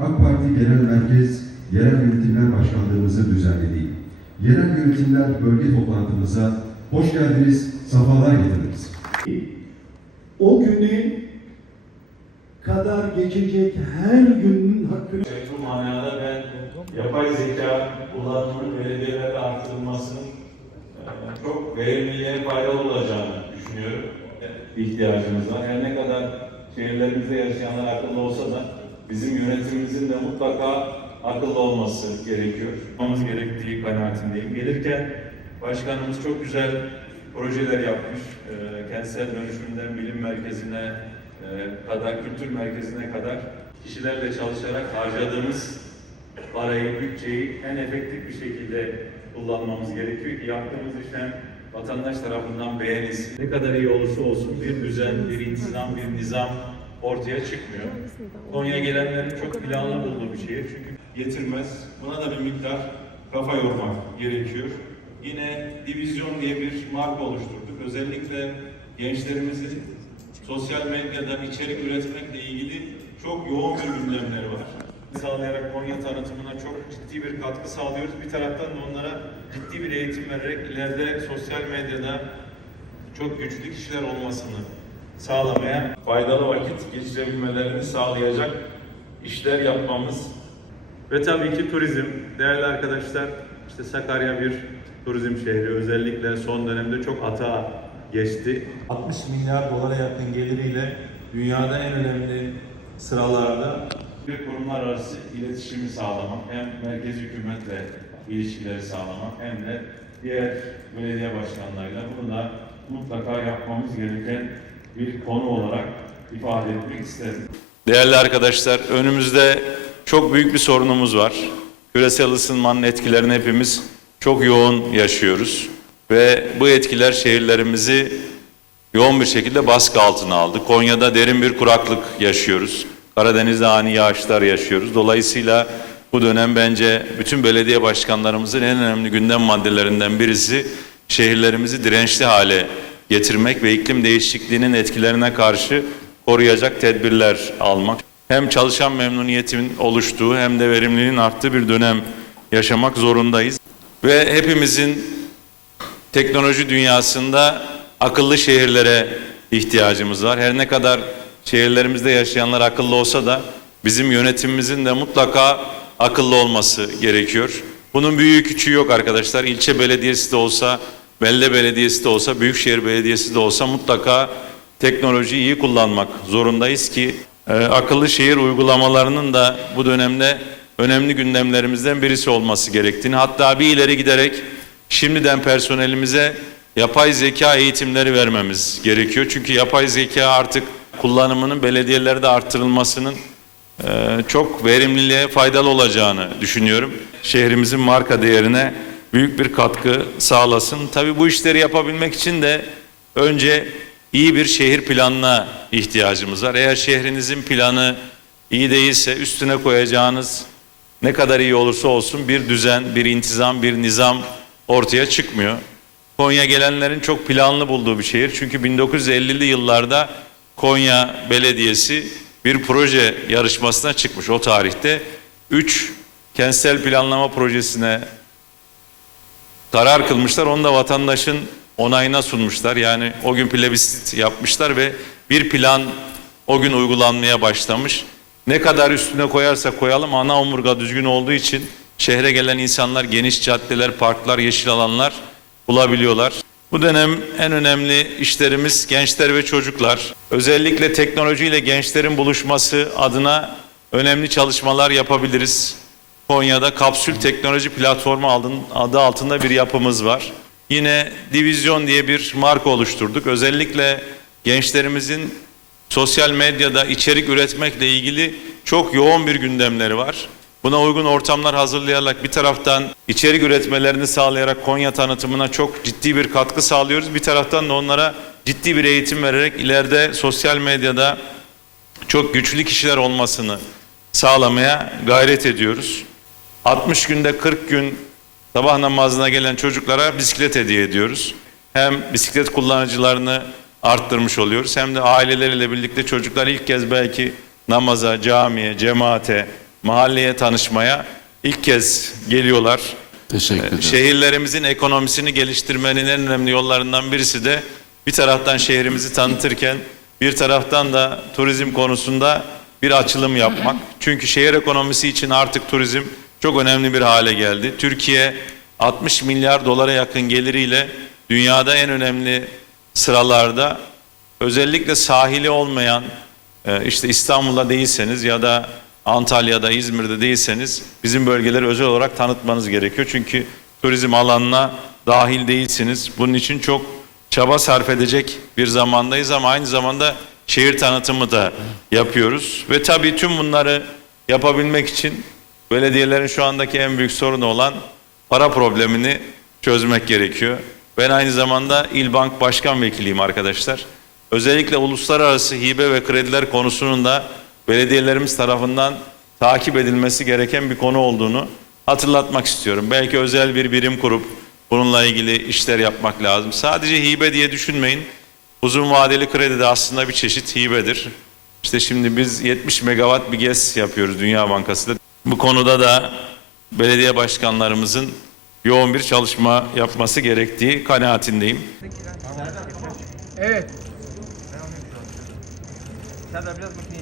AK Parti Genel Merkez Yerel Yönetimler Başkanlığımızın düzenlediği Yerel Yönetimler Bölge Toplantımıza hoş geldiniz, sefalar getirdiniz. o günü kadar geçecek her günün hakkını Bu manada ben yapay zeka kullanımının belediyelerde artırılmasının e, çok verimliliğe faydalı olacağını düşünüyorum. İhtiyacımız var. Her ne kadar şehirlerimizde yaşayanlar akıllı olsa da bizim yönetimimizin de mutlaka akıllı olması gerekiyor. Olmamız gerektiği kanaatindeyim. Gelirken başkanımız çok güzel projeler yapmış. E, kentsel dönüşümden bilim merkezine e, kadar, kültür merkezine kadar kişilerle çalışarak harcadığımız parayı, bütçeyi en efektif bir şekilde kullanmamız gerekiyor ki yaptığımız iş hem vatandaş tarafından beğenilsin. Ne kadar iyi olursa olsun bir düzen, bir intizam, bir nizam ortaya çıkmıyor. Konya gelenlerin çok planlı bulduğu bir şehir çünkü getirmez. Buna da bir miktar kafa yormak gerekiyor. Yine Divizyon diye bir marka oluşturduk. Özellikle gençlerimizi sosyal medyada içerik üretmekle ilgili çok yoğun bir gündemleri var. Sağlayarak Konya tanıtımına çok ciddi bir katkı sağlıyoruz. Bir taraftan da onlara ciddi bir eğitim vererek ileride sosyal medyada çok güçlü kişiler olmasını sağlamaya, faydalı vakit geçirebilmelerini sağlayacak işler yapmamız ve tabii ki turizm. Değerli arkadaşlar, işte Sakarya bir turizm şehri. Özellikle son dönemde çok atağa geçti. 60 milyar dolara yakın geliriyle dünyada en önemli sıralarda Bir kurumlar arası iletişimi sağlamak, hem merkezi hükümetle ilişkileri sağlamak hem de diğer belediye başkanlarıyla bunu da mutlaka yapmamız gereken bir konu olarak ifade etmek isterim. Değerli arkadaşlar, önümüzde çok büyük bir sorunumuz var. Küresel ısınmanın etkilerini hepimiz çok yoğun yaşıyoruz. Ve bu etkiler şehirlerimizi yoğun bir şekilde baskı altına aldı. Konya'da derin bir kuraklık yaşıyoruz. Karadeniz'de ani yağışlar yaşıyoruz. Dolayısıyla bu dönem bence bütün belediye başkanlarımızın en önemli gündem maddelerinden birisi şehirlerimizi dirençli hale getirmek ve iklim değişikliğinin etkilerine karşı koruyacak tedbirler almak. Hem çalışan memnuniyetimin oluştuğu hem de verimliliğin arttığı bir dönem yaşamak zorundayız. Ve hepimizin teknoloji dünyasında akıllı şehirlere ihtiyacımız var. Her ne kadar şehirlerimizde yaşayanlar akıllı olsa da bizim yönetimimizin de mutlaka akıllı olması gerekiyor. Bunun büyüğü küçüğü yok arkadaşlar. İlçe belediyesi de olsa, belde belediyesi de olsa, büyükşehir belediyesi de olsa mutlaka teknolojiyi iyi kullanmak zorundayız ki e, akıllı şehir uygulamalarının da bu dönemde önemli gündemlerimizden birisi olması gerektiğini hatta bir ileri giderek şimdiden personelimize yapay zeka eğitimleri vermemiz gerekiyor. Çünkü yapay zeka artık kullanımının belediyelerde arttırılmasının e, çok verimliliğe faydalı olacağını düşünüyorum. Şehrimizin marka değerine büyük bir katkı sağlasın. Tabii bu işleri yapabilmek için de önce iyi bir şehir planına ihtiyacımız var. Eğer şehrinizin planı iyi değilse üstüne koyacağınız ne kadar iyi olursa olsun bir düzen, bir intizam, bir nizam ortaya çıkmıyor. Konya gelenlerin çok planlı bulduğu bir şehir. Çünkü 1950'li yıllarda Konya Belediyesi bir proje yarışmasına çıkmış o tarihte. Üç kentsel planlama projesine karar kılmışlar. Onu da vatandaşın onayına sunmuşlar. Yani o gün plebisit yapmışlar ve bir plan o gün uygulanmaya başlamış. Ne kadar üstüne koyarsa koyalım ana omurga düzgün olduğu için şehre gelen insanlar geniş caddeler, parklar, yeşil alanlar bulabiliyorlar. Bu dönem en önemli işlerimiz gençler ve çocuklar. Özellikle teknolojiyle gençlerin buluşması adına önemli çalışmalar yapabiliriz. Konya'da kapsül teknoloji platformu adı altında bir yapımız var. Yine Divizyon diye bir marka oluşturduk. Özellikle gençlerimizin sosyal medyada içerik üretmekle ilgili çok yoğun bir gündemleri var. Buna uygun ortamlar hazırlayarak bir taraftan içerik üretmelerini sağlayarak Konya tanıtımına çok ciddi bir katkı sağlıyoruz. Bir taraftan da onlara ciddi bir eğitim vererek ileride sosyal medyada çok güçlü kişiler olmasını sağlamaya gayret ediyoruz. 60 günde 40 gün sabah namazına gelen çocuklara bisiklet hediye ediyoruz. Hem bisiklet kullanıcılarını arttırmış oluyoruz hem de aileleriyle birlikte çocuklar ilk kez belki namaza, camiye, cemaate mahalleye tanışmaya ilk kez geliyorlar. Teşekkür Ee, ederim. Şehirlerimizin ekonomisini geliştirmenin en önemli yollarından birisi de bir taraftan şehrimizi tanıtırken bir taraftan da turizm konusunda bir açılım yapmak. Çünkü şehir ekonomisi için artık turizm çok önemli bir hale geldi. Türkiye 60 milyar dolara yakın geliriyle dünyada en önemli sıralarda özellikle sahili olmayan e, işte İstanbul'da değilseniz ya da Antalya'da, İzmir'de değilseniz bizim bölgeleri özel olarak tanıtmanız gerekiyor. Çünkü turizm alanına dahil değilsiniz. Bunun için çok çaba sarf edecek bir zamandayız ama aynı zamanda şehir tanıtımı da yapıyoruz. Ve tabii tüm bunları yapabilmek için belediyelerin şu andaki en büyük sorunu olan para problemini çözmek gerekiyor. Ben aynı zamanda İl Bank Başkan Vekiliyim arkadaşlar. Özellikle uluslararası hibe ve krediler konusunun da belediyelerimiz tarafından takip edilmesi gereken bir konu olduğunu hatırlatmak istiyorum. Belki özel bir birim kurup bununla ilgili işler yapmak lazım. Sadece hibe diye düşünmeyin. Uzun vadeli kredi de aslında bir çeşit hibedir. İşte şimdi biz 70 megawatt bir GES yapıyoruz Dünya Bankası'da. Bu konuda da belediye başkanlarımızın yoğun bir çalışma yapması gerektiği kanaatindeyim. Evet. Serdar biraz bakayım.